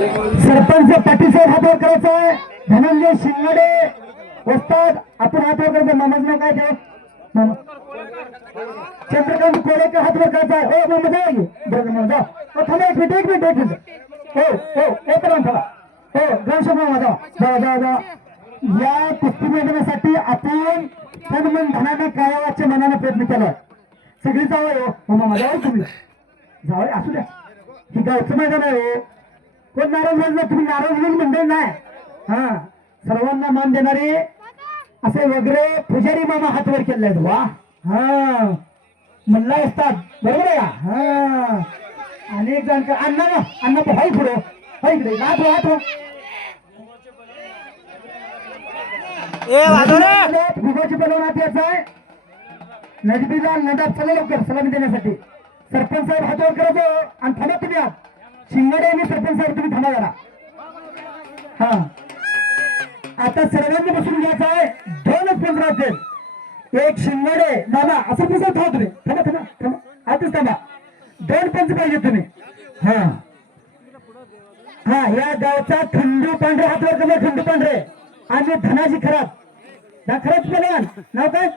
सरपंच पाटीलसाहेब हात वर करायचा आहे. धनंजय शिंगाडे वस्ताद आपण हात वर करायचं. मामाचं नाव काय ते? चंद्रकांत कोळेकर हात वर करायचा आहे. हो मामा जा की. बरं मामा जा. हो थांबा एक मिनिट. हो एक राऊंड थांबा. हो गणेश मामा जा जा जा जा. या कुस्ती मैदानासाठी आपण तन मन धनानं कायावाच्या मनानं प्रयत्न केला. सगळी जावं हो मामा जावं तुम्ही जावं असू द्या. ही गावचं मैदान आहे हो. कोण नाराज झालं तुम्ही नाराज म्हणून मंडळ नाही. हा सर्वांना मान देणारे असे वगैरे पुजारी मामा हात वर केले आहेत. वा हा म्हणला असतात बरोबर आहे. हा अनेक जण अण्णा ना अण्णा हाय पुढे हाय इकडे हात भुगाची बनवण्यात यायचा आहे. नजबीला नदाब चला लवकर सलामी देण्यासाठी सरपंच साहेब हात वर करायचो आणि थांबा तुम्ही आहात. शिंगाडे आणि सरपंच साहेब तुम्ही थांबा जरा. हा आता सर्वांनी बसून घ्यायचं आहे. दोनच पंच राहतील. एक शिंगाडे मामा असं कसं थांबा तुम्ही थांबा आतच थांबा. दोन पंच पाहिजे तुम्ही. हा हा या गावचा खंडू पांढरे हात वर करा. खंडू पांढरे आणि धनाजी खराब खराब पहिलवान नाव काय?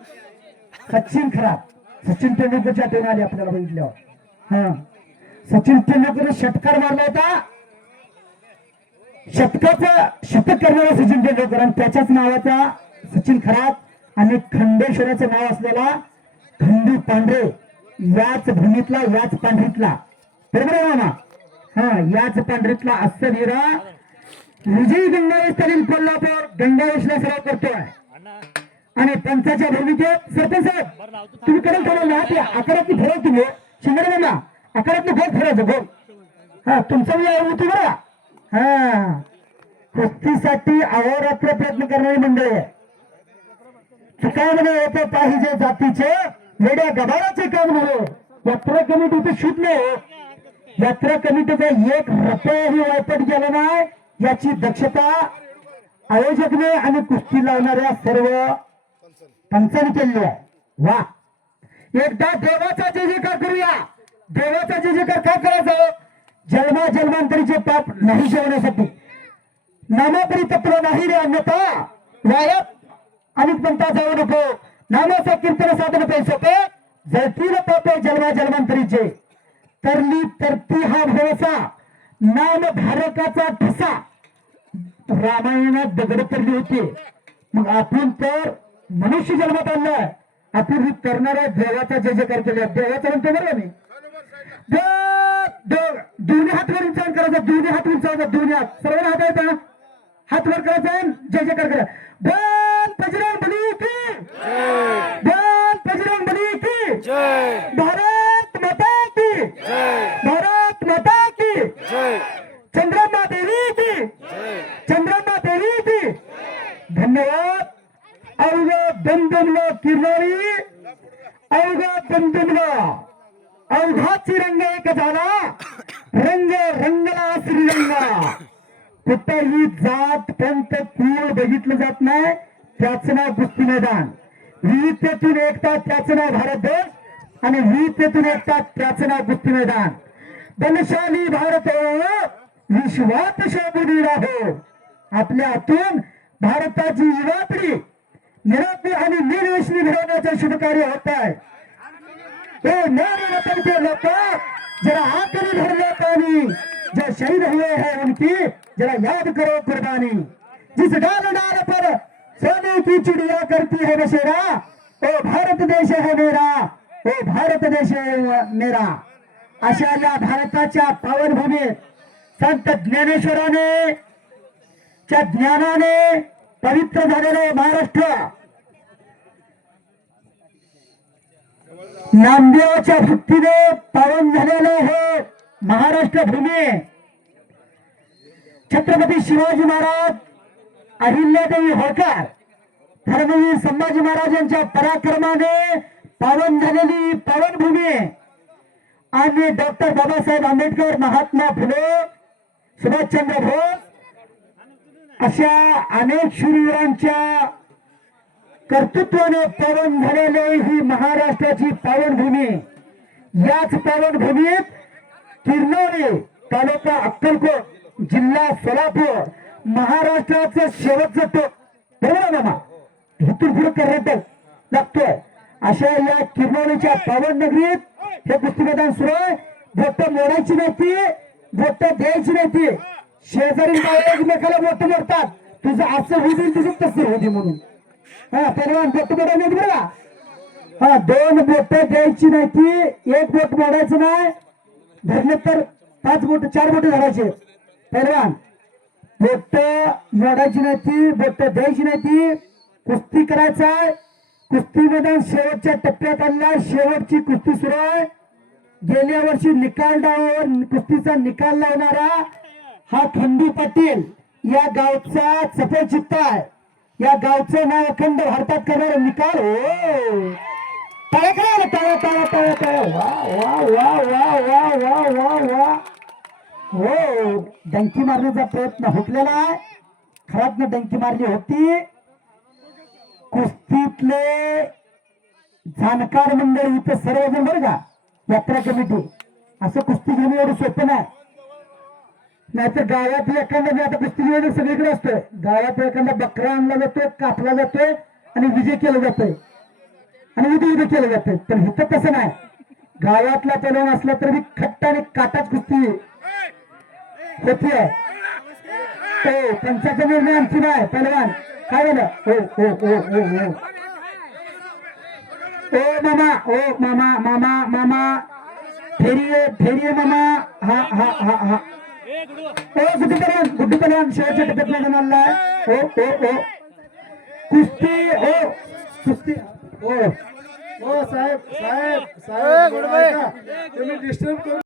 सचिन खराब. सचिन तेंडुलकरच्या आठवण आली आपल्याला बघितल्यावर. हा सचिन तेंडुलकर षटकार मारला होता. शतकाचा शतक करणारा सचिन तेंडुलकर आणि त्याच्याच नावाचा सचिन खराब आणि खंडेश्वराचं नाव असलेला खंडू पांढरे याच भूमीतला याच पांढरीतला बरोबर आहे ना. हा याच पांढरीतला अस्सल हिरा विजय गंगावेश तालीम कोल्हापूर गंगावेशला सराव करतोय. आणि पंचाच्या भूमिकेत सरपंच साहेब तुम्ही करेल ठरवलं ते आकारातली ठरव तुम्ही शिंगाडे म्हणला आकारातली गोल ठरवायचं गोल. हा तुमचा मी होती बरं. हा कुस्तीसाठी अहोरात्र प्रयत्न करणारी मंडळी आहे. चुकामध्ये येते पाहिजे जातीचे वेड्या गबाराचे काम नव्हे. यात्रा कमिटीचं शूट नाही. यात्रा कमिटीचा एक रुपयाही वायपट गेला नाही याची दक्षता आयोजकने आणि कुस्ती लावणाऱ्या सर्व पंचांनी केली आहे. वा एकदा देवाचा जय जयकार करूया. देवाचा जय जयकार काय करायचं? जन्मा जन्मांतरीचे पाप नाही जेवण्यासाठी नामापरी तत्व नाही रे अन्यथा वायात अनेक पंथा जाऊ नको. नामाचा कीर्तन साधन पैसे जळतील पापे जन्मा जन्मांतरीचे तरली तरती हा भरसा नाम धारकाचा ठसा. रामायणात दगड तरली होती. मग आपण तर मनुष्य जन्मात आणलाय. आपण करणाऱ्या देवाचा जय जयकार केला. देवाचा म्हणतो बरोबर मी दोन्ही हात वर उंचावून करायचा. दोन्ही हात उंचावून दोन्ही हात सर्वांना हात आहेत हात वर करायचा जय जयकार करा. बोल बजरंग बली की बोल बजरंग बली की भारत माता की भारत माता की चंद्रमा देवी की चंद्रमा देवी की. धन्यवाद. अवघ दमदमला किरणारी अवघ दमदमला अवघाची रंग एक झाला रंग रंगला श्रीरंगा. कुठेही जात पंत कुळ बघितलं जात नाही. त्याचं नाव कुस्ती मैदान. विविधतेतून एकता त्याचं नाव भारत देश आणि विविधतेतून एकता त्याचं नाव कुस्ती मैदान. बलशाली भारत हो विश्वात शोभून राहो. आपल्या हातून भारताची युवा पिढी निरोगी आणि निर्विष्णी घडवण्याचं शुभ कार्य होत आहे. लोक जरा आखरी भरले पानी जो शहीद हुए हैं उनकी जरा याद करो कुर्बानी. जिस डाल डाल पर सोने की चिड़िया करती है बसेरा ओ भारत देश है मेरा ओ भारत देश है मेरा. अशा या भारताच्या पावनभूमीत संत ज्ञानेश्वराने च्या ज्ञानाने पवित्र झालेले महाराष्ट्र नामदेवाच्या भक्तीने पावन झालेले हे महाराष्ट्र भूमी छत्रपती शिवाजी महाराज अहिल्यादेवी होळकर धर्मवीर संभाजी महाराजांच्या पराक्रमाने पावन झालेली पावनभूमी आणि डॉक्टर बाबासाहेब आंबेडकर महात्मा फुले सुभाषचंद्र बोस अशा अनेक शूरवीरांच्या कर्तृत्वाने पावन झालेली ही महाराष्ट्राची पावनभूमी. याच पावनभूमीत किरनोली तालुका अक्कलकोट जिल्हा सोलापूर, महाराष्ट्राचं शेवटचं टोक, बरोबर आहे मामा, इथून पुढे कर्नाटक लागतोय. अशा या किरवलीच्या पावन नगरीत हे कुस्ती मैदान सुरू आहे. बोट मोडायची नव्हती, बोट द्यायची नव्हती. शेजारी एकमेकाला बोट मोडतात. तुझं असं होऊ दे, तुझं तसं होऊ दे म्हणून. हा पहिलवान बोट मोडायला नाही बघा. हा दोन बोट द्यायची नव्हती, एक बोट मोडायचं नाही. धरले तर 5 बोट 4 बोट धरायचे. पहिलवान बोट मोडायची नव्हती, बोट द्यायची नव्हती. कुस्ती करायचा. कुस्ती मैदान शेवटच्या टप्प्यात आला. शेवटची कुस्ती सुरू आहे. गेल्या वर्षी निकाल डावावर कुस्तीचा निकाल लावणारा हा खंडू पाटील या गावचा चपळ चित्ता आहे. या गावचं नाव अखंड भारतात करणारा निकाल. हो टाळ्या करा, टाळ्या टाळ्या टाळ्या टाळ्या. वा वा वा वा वा वा वा वा. हो डंकी मारण्याचा प्रयत्न हुकलेला आहे. खरात डंकी मारली होती. कुस्तीतले जाणकार मंडळ इथं सर्वजण बरं का, यात्रा कमिटी. असं कुस्ती घेणं एवढं सोपं नाही. नाहीतर गावात एखादा, मी आता कुस्ती घेऊन सगळीकडे असतोय, गावात एखादा बकरा आणला जातोय, कापला जातोय आणि विजय केला जातोय आणि उद्या केलं जातंय. पण इथं तसं नाही. गावातला पैलवान असला तरी खट्ट आणि काटाच कुस्ती होती आहे. हो पंचाचा निर्णय आमची नाही. पैलवान काय झालं? हो हो हो हो हो ओ मामा, ओ मामा मामा मामा फेरी मामा. हा हा हा हा. ओ गुड्डू पलवान शेवटच्या टप्प्यात मैदान आलाय. ओ ओ ओ कुस्ती. ओ कुस्ती. ओ हो साहेब साहेब साहेब तुम्ही डिस्टर्ब करू